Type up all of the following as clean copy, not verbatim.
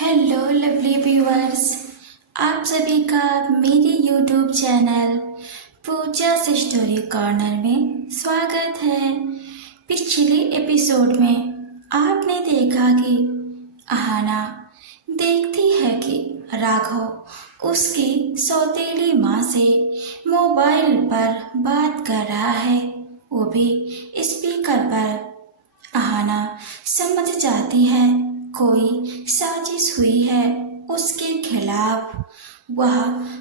Hello lovely viewers, आप सभी का मेरे यूट्यूब चैनल पूजा से स्टोरी कॉर्नर में स्वागत है। पिछले एपिसोड में आपने देखा कि अहाना देखती है कि राघव उसकी सौतेली माँ से मोबाइल पर बात कर रहा है, वो भी स्पीकर पर। अहाना समझ जाती है कोई साजिश हुई है उसके खिलाफ। वह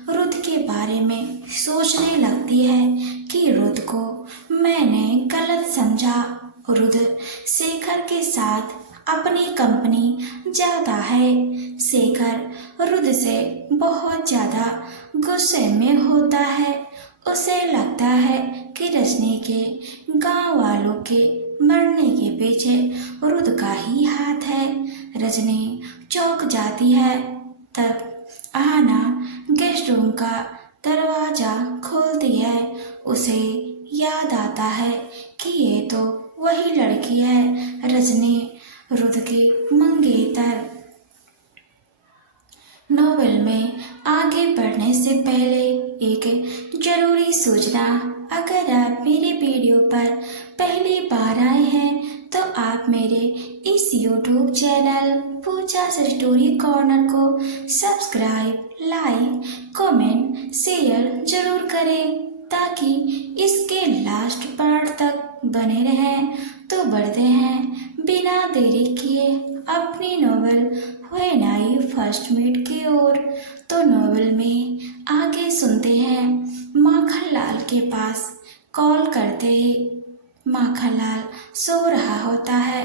रुद के बारे में सोचने लगती है कि रुद को मैंने गलत समझा। रुद शेखर के साथ अपनी कंपनी जाता है। शेखर रुद से बहुत ज़्यादा गुस्से में होता है। उसे लगता है कि रजनी के गांव वालों के मरने के पीछे रुद का ही हाथ है। रजनी चौंक जाती है। तब आना गेस्ट रूम का दरवाजा खोलती है। उसे याद आता है कि ये तो वही लड़की है, रजनी, रुद की मंगेतर। नॉवेल में आगे बढ़ने से पहले एक जरूरी सूचना। अगर आप मेरे वीडियो पर पहली बार आए हैं तो आप मेरे इस यूट्यूब चैनल पूजा स्टोरी कॉर्नर को सब्सक्राइब, लाइक, कमेंट, शेयर जरूर करें ताकि इसके लास्ट पार्ट तक बने रहें। तो बढ़ते हैं बिना देरी किए अपनी novel when I first meet की ओर। तो नॉवेल में आगे सुनते हैं माखनलाल के पास कॉल करते ही माखनलाल सो रहा होता है।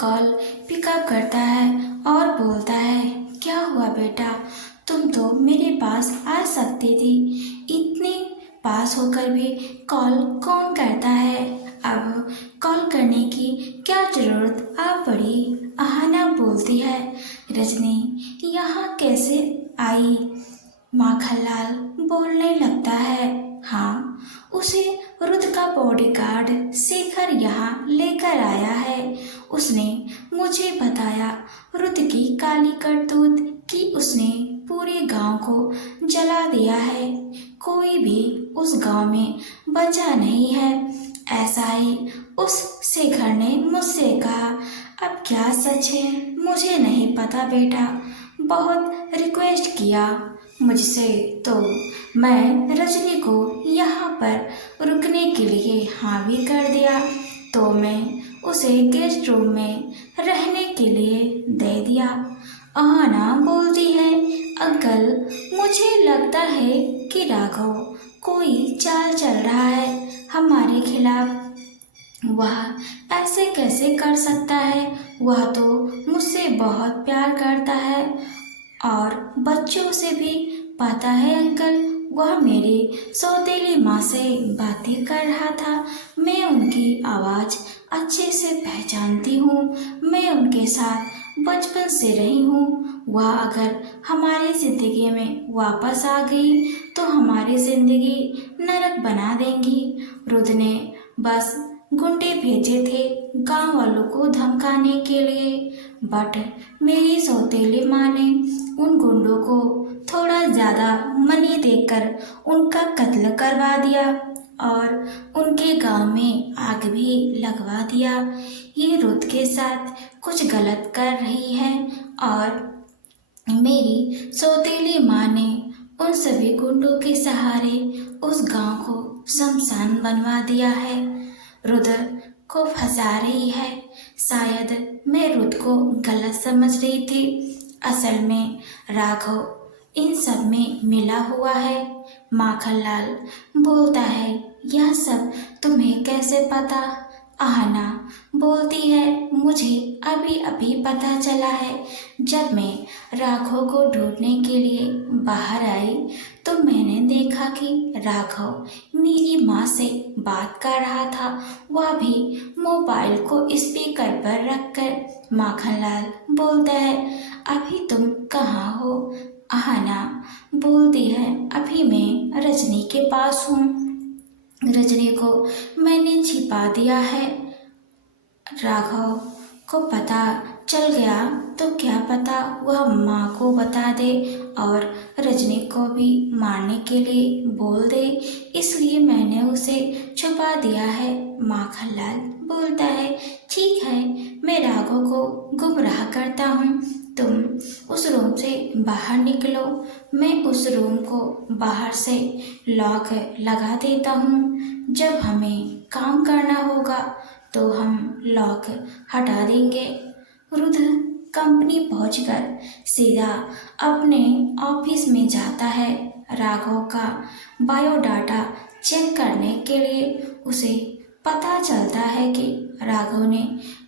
कॉल पिकअप करता है और बोलता है, क्या हुआ बेटा, तुम तो मेरे पास आ सकती थी। इतने पास होकर भी कॉल कौन करता है? अब कॉल करने की क्या जरूरत आ पड़ी? अहाना बोलती है। रजनी यहाँ कैसे आई? माखनलाल बोलने लगता है। हाँ, उसे रुद का बॉडीगार्ड शेखर यहाँ लेकर आया है। उसने मुझे बताया रुद की काली करतूत कि उसने पूरे गांव को जला दिया है। कोई भी उस गांव में बचा नहीं है, ऐसा ही उस शेखर ने मुझसे कहा। अब क्या सच है मुझे नहीं पता बेटा, बहुत रिक्वेस्ट किया मुझसे तो मैं रजनी को यहाँ पर रुकने के लिए हाँ भी कर दिया। तो मैं उसे गेस्ट रूम में रहने के लिए दे दिया। अहाना बोलती है, अंकल, मुझे लगता है कि राघव कोई चाल चल रहा है हमारे खिलाफ। वह ऐसे कैसे कर सकता है? वह तो मुझसे बहुत प्यार करता है और बच्चों से भी। पता है अंकल, वह मेरी सौतेली माँ से बातें कर रहा था। मैं उनकी आवाज़ अच्छे से पहचानती हूँ। मैं उनके साथ बचपन से रही हूँ। वह अगर हमारी ज़िंदगी में वापस आ गई तो हमारी ज़िंदगी नरक बना देंगी। रुद ने बस गुंडे भेजे थे गांव वालों को धमकाने के लिए, बट मेरी सौतेली माँ ने उन गुंडों को थोड़ा ज़्यादा मनी देकर उनका कत्ल करवा दिया और उनके गांव में आग भी लगवा दिया। ये रुद के साथ कुछ गलत कर रही है और मेरी सौतेली माँ ने उन सभी गुंडों के सहारे उस गांव को शमशान बनवा दिया है। रुद को फंसा रही है। शायद मैं रुद को गलत समझ रही थी। असल में राघव इन सब में मिला हुआ है। माखनलाल बोलता है, यह सब तुम्हें कैसे पता? अहाना बोलती है, मुझे अभी अभी पता चला है। जब मैं राघव को ढूंढने के लिए बाहर आई तो मैंने देखा कि राघव मेरी माँ से बात कर रहा था, वह भी मोबाइल को स्पीकर पर रखकर। माखनलाल बोलता है, अभी तुम कहाँ हो? अहाना बोलती है, अभी मैं रजनी के पास हूँ। रजनी को मैंने छिपा दिया है। राघव को पता चल गया तो क्या पता वह माँ को बता दे और रजनी को भी मारने के लिए बोल दे, इसलिए मैंने उसे छुपा दिया है। माखनलाल बोलता है, ठीक है, मैं राघव को गुमराह करता हूँ, तुम उस रूम से बाहर निकलो, मैं उस रूम को बाहर से लॉक लगा देता हूँ। जब हमें काम करना होगा तो हम लॉक हटा देंगे। रुद्र कंपनी पहुंचकर सीधा अपने ऑफिस में जाता है। राघव का बायोडाटा चेक करने के लिए उसे पता चलता है कि राघव ने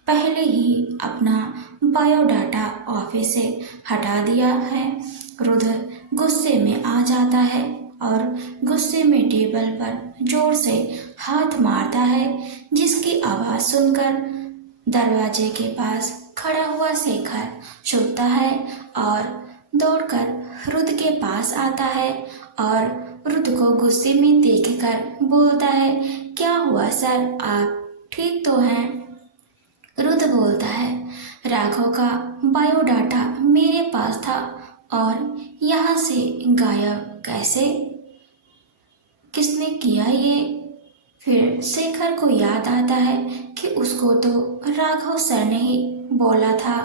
पहले ही अपना बायोडाटा ऑफिस से हटा दिया है। रुद्र गुस्से में आ जाता है और गुस्से में टेबल पर जोर से हाथ मारता है, जिसकी आवाज़ सुनकर दरवाजे के पास खड़ा हुआ शेखर छुपता है और दौड़कर रुद्र के पास आता है और रुद्र को गुस्से में देखकर बोलता है, क्या हुआ सर, आप ठीक तो हैं? रुद्र बोलता है, राघव का बायोडाटा मेरे पास था और यहाँ से गायब कैसे, किसने किया ये? फिर शेखर को याद आता है कि उसको तो राघव सर ने ही बोला था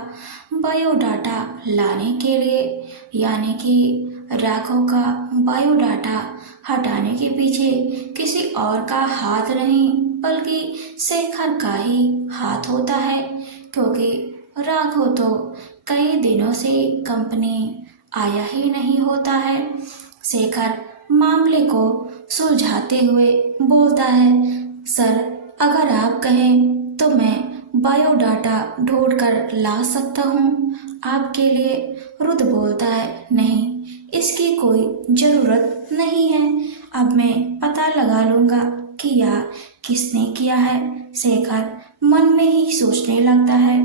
बायोडाटा लाने के लिए, यानी कि राघव का बायोडाटा हटाने के पीछे किसी और का हाथ नहीं बल्कि शेखर का ही हाथ होता है, क्योंकि राघव तो कई दिनों से कंपनी आया ही नहीं होता है। शेखर मामले को सुलझाते हुए बोलता है, सर अगर आप कहें तो मैं बायोडाटा ढूंढ कर ला सकता हूँ आपके लिए। रुद्र बोलता है, नहीं, इसकी कोई ज़रूरत नहीं है, अब मैं पता लगा लूँगा कि यह किसने किया है। शेखर मन में ही सोचने लगता है,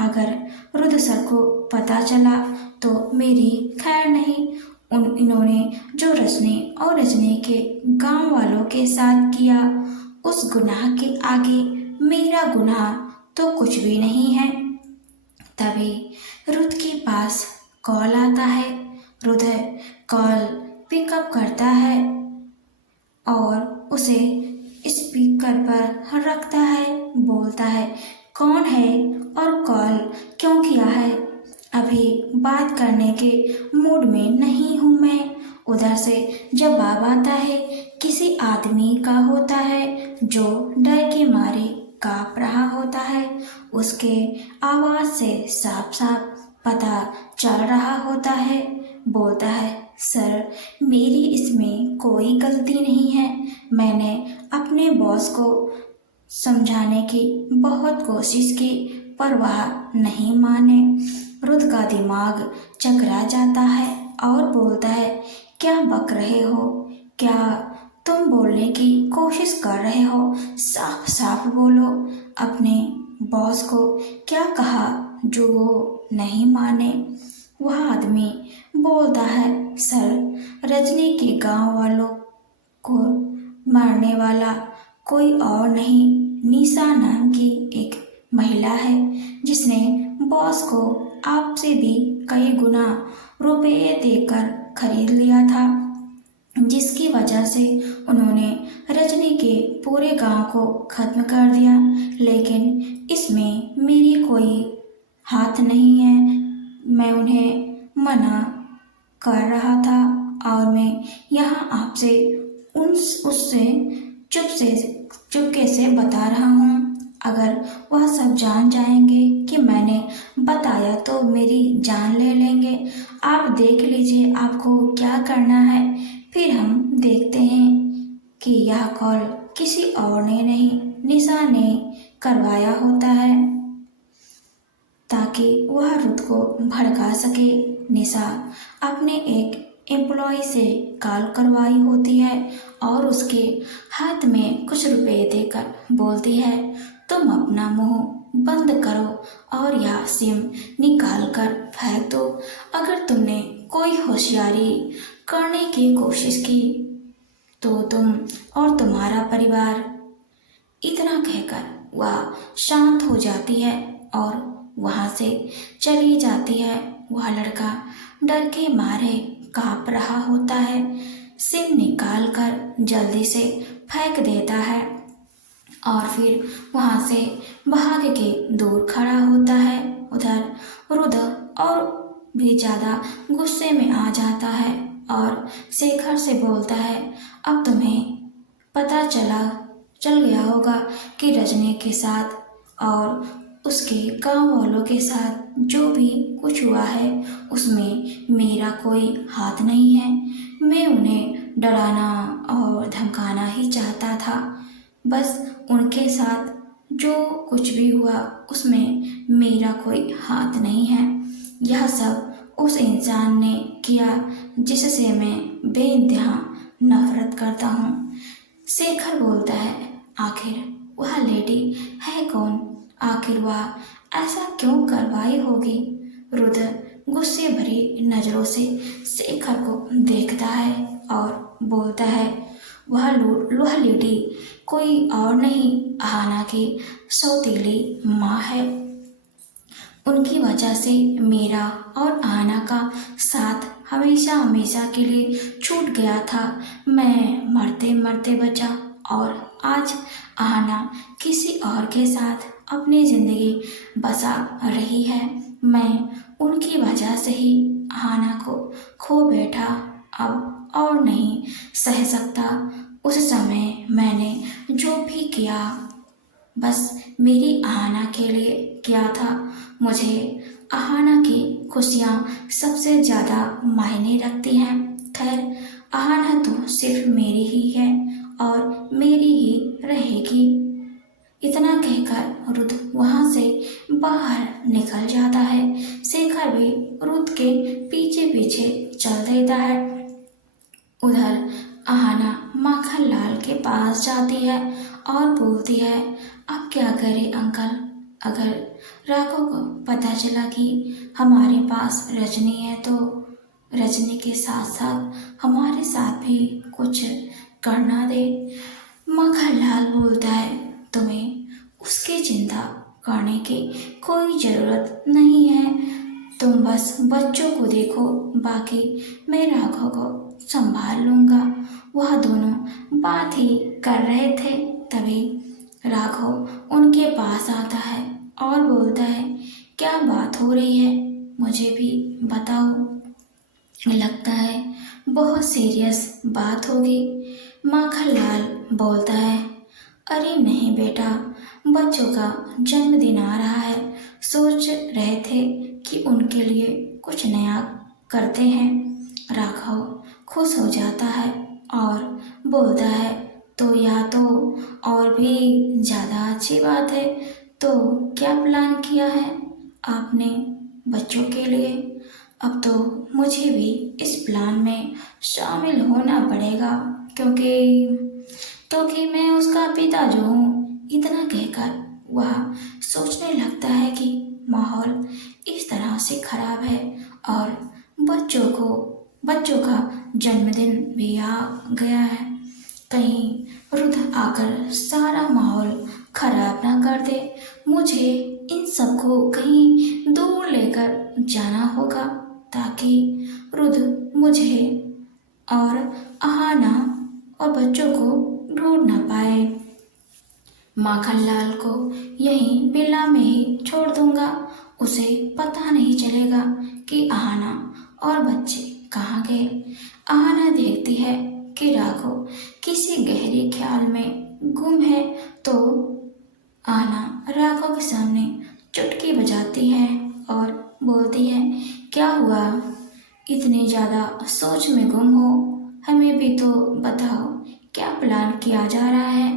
अगर रुद्र सर को पता चला तो मेरी खैर नहीं। इन्होंने जो रजनी और रजनी के गांव वालों के साथ किया, उस गुनाह के आगे मेरा गुनाह तो कुछ भी नहीं है। तभी रुद्र के पास कॉल आता है। रुद्र कॉल पिकअप करता है और उसे स्पीकर पर रखता है। बोलता है, कौन है और कॉल क्यों किया है? अभी बात करने के मूड में नहीं हूँ मैं। उधर से जवाब आता है, किसी आदमी का होता है जो डर के मारे काँप रहा होता है। उसके आवाज़ से साफ साफ पता चल रहा होता है। बोलता है, सर मेरी इसमें कोई गलती नहीं है, मैंने अपने बॉस को समझाने की बहुत कोशिश की पर वह नहीं माने। रुद्र का दिमाग चकरा जाता है और बोलता है, क्या बक रहे हो? क्या तुम बोलने की कोशिश कर रहे हो? साफ साफ बोलो, अपने बॉस को क्या कहा जो वो नहीं माने? वह आदमी बोलता है, सर रजनी के गांव वालों को मारने वाला कोई और नहीं, निशा नाम की एक महिला है जिसने बॉस को आपसे भी कई गुना रुपये देकर खरीद लिया था, जिसकी वजह से उन्होंने रजनी के पूरे गांव को खत्म कर दिया। लेकिन इसमें मेरी कोई हाथ नहीं है, मैं उन्हें मना कर रहा था और मैं यहाँ आपसे उससे चुपके से बता रहा हूँ। अगर वह सब जान जाएंगे कि मैंने बताया तो मेरी जान ले लेंगे। आप देख लीजिए आपको क्या करना है, फिर हम देखते हैं कि यह कॉल किसी और ने नहीं, निशा ने करवाया होता है ताकि वह रुद्र को भड़का सके। निशा अपने एक एम्प्लॉय से कॉल करवाई होती है और उसके हाथ में कुछ रुपए देकर बोलती है, तुम अपना मुंह बंद करो और यह सिम निकाल कर फेंक दो। अगर तुमने कोई होशियारी करने की कोशिश की तो तुम और तुम्हारा परिवार। इतना कहकर वह शांत हो जाती है और वहाँ से चली जाती है। वह लड़का डर के मारे कांप रहा होता है, सिम निकाल कर जल्दी से फेंक देता है और फिर वहाँ से भाग के दूर खड़ा होता है। उधर रुद्र और भी ज़्यादा गुस्से में आ जाता है और शेखर से बोलता है, अब तुम्हें पता चल गया होगा कि रजनी के साथ और उसके गांव वालों के साथ जो भी कुछ हुआ है उसमें मेरा कोई हाथ नहीं है। मैं उन्हें डराना और धमकाना ही चाहता था। बस उनके साथ जो कुछ भी हुआ उसमें मेरा कोई हाथ नहीं है। यह सब उस इंसान ने किया जिससे मैं बेइंतहा नफरत करता हूँ। शेखर बोलता है, आखिर वह लेडी है कौन? आखिर वह ऐसा क्यों करवाई होगी? रुद्र गुस्से भरी नजरों से शेखर को देखता है और बोलता है, वह लेडी कोई और नहीं, आहाना की सौतीली माँ है। उनकी वजह से मेरा और आहाना का साथ हमेशा हमेशा के लिए छूट गया था। मैं मरते मरते बचा और आज आहाना किसी और के साथ अपनी ज़िंदगी बसा रही है। मैं उनकी वजह से ही आहाना को खो बैठा, अब और नहीं सह सकता। उस समय मैंने जो भी किया बस मेरी आहाना के लिए किया था। मुझे आहाना की खुशियाँ सबसे ज़्यादा मायने रखती हैं। खैर, आहाना तो सिर्फ मेरी ही है और मेरी ही रहेगी। इतना कहकर रुद्र वहाँ से बाहर निकल जाता है। शेखर भी रुद्र के पीछे पीछे चल देता है। उधर आहाना माखन लाल के पास जाती है और बोलती है, अब क्या करें अंकल? अगर राघव को पता चला कि हमारे पास रजनी है तो रजनी के साथ साथ हमारे साथ भी कुछ करना दे। माखन लाल बोलता है, तुम्हें उसकी चिंता करने की कोई ज़रूरत नहीं है, तुम बस बच्चों को देखो, बाकी मैं राघव को संभाल लूँगा। वह दोनों बात ही कर रहे थे, तभी राघव उनके पास आता है और बोलता है, क्या बात हो रही है, मुझे भी बताओ। लगता है बहुत सीरियस बात होगी। माखन लाल बोलता है, अरे नहीं बेटा, बच्चों का जन्मदिन आ रहा है, सोच रहे थे कि उनके लिए कुछ नया करते हैं। राघव खुश हो जाता है और बोलता है, तो या तो और भी ज़्यादा अच्छी बात है। तो क्या प्लान किया है आपने बच्चों के लिए? अब तो मुझे भी इस प्लान में शामिल होना पड़ेगा क्योंकि मैं उसका पिता जो हूँ। इतना कहकर वह सोचने लगता है कि माहौल इस तरह से खराब है और बच्चों का जन्मदिन भी आ गया है, कहीं रुद्र आकर सारा माहौल खराब ना कर दे। मुझे इन सबको कहीं दूर लेकर जाना होगा ताकि रुद्र मुझे और आहाना और बच्चों को ढूंढ ना पाए। माखनलाल को यहीं बिल्ला में ही छोड़ दूंगा, उसे पता नहीं चलेगा कि आहाना और बच्चे कहाँ गए। आहाना देखती है कि राघव किसी गहरे ख्याल में गुम है तो आहाना राघव के सामने चुटकी बजाती है और बोलती है, क्या हुआ, इतनी ज़्यादा सोच में गुम हो? हमें भी तो बताओ क्या प्लान किया जा रहा है।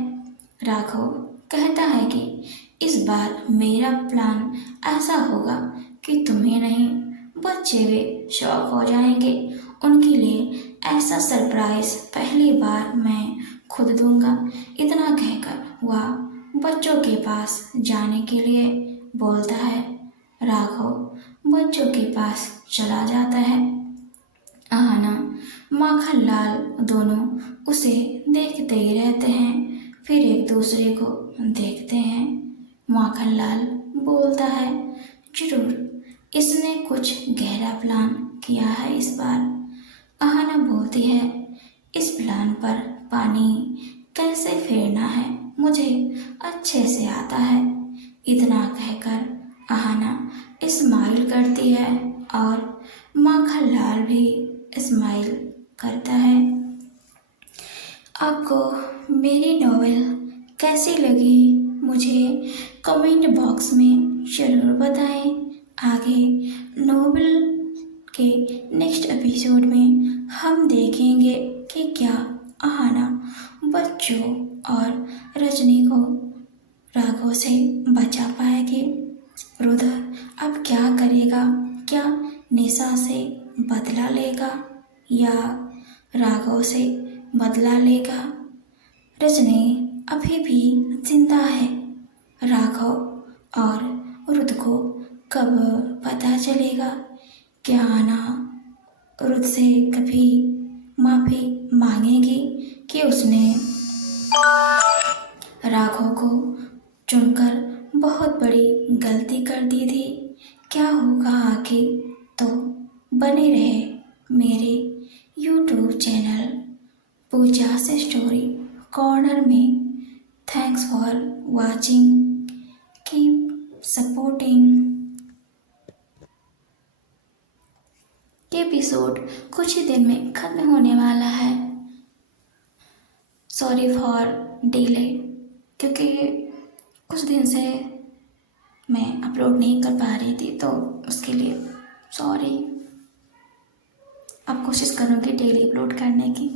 राघव कहता है कि इस बार मेरा प्लान ऐसा होगा कि तुम्हें नहीं, बच्चे भी शौक हो जाएंगे। उनके लिए ऐसा सरप्राइज पहली बार मैं खुद दूंगा। इतना कहकर वह बच्चों के पास जाने के लिए बोलता है। राघव बच्चों के पास चला जाता है। आहाना माखनलाल दोनों उसे देखते ही रहते हैं, फिर एक दूसरे को देखते हैं। माखनलाल बोलता है, जरूर इसने कुछ गहरा प्लान किया है इस बार। अहाना बोलती है, इस प्लान पर पानी कैसे फेरना है मुझे अच्छे से आता है। इतना कहकर अहाना स्माइल करती है और माखनलाल भी स्माइल करता है। आपको मेरी नॉवेल कैसी लगी मुझे कमेंट बॉक्स में ज़रूर बताएं। आगे नॉवेल के नेक्स्ट एपिसोड में हम देखेंगे कि क्या अहाना बच्चों और रजनी को राघव से बचा पाएगी। रुद्र अब क्या करेगा? क्या निशा से बदला लेगा या राघव से बदला लेगा? रजनी अभी भी जिंदा है। राघव और रुद्र को कब पता चलेगा? क्या आना रुद्र से कभी माफ़ी मांगेगी कि उसने राघव को चुनकर बहुत बड़ी गलती कर दी थी? क्या होगा आगे? तो बने रहे मेरे YouTube चैनल पूजा से स्टोरी कॉर्नर में। Thanks for watching, keep supporting. Episode कुछ ही दिन में ख़त्म होने वाला है। सॉरी फॉर डिले, क्योंकि कुछ दिन से मैं अपलोड नहीं कर पा रही थी, तो उसके लिए सॉरी। अब कोशिश करूँगी डेली अपलोड करने की।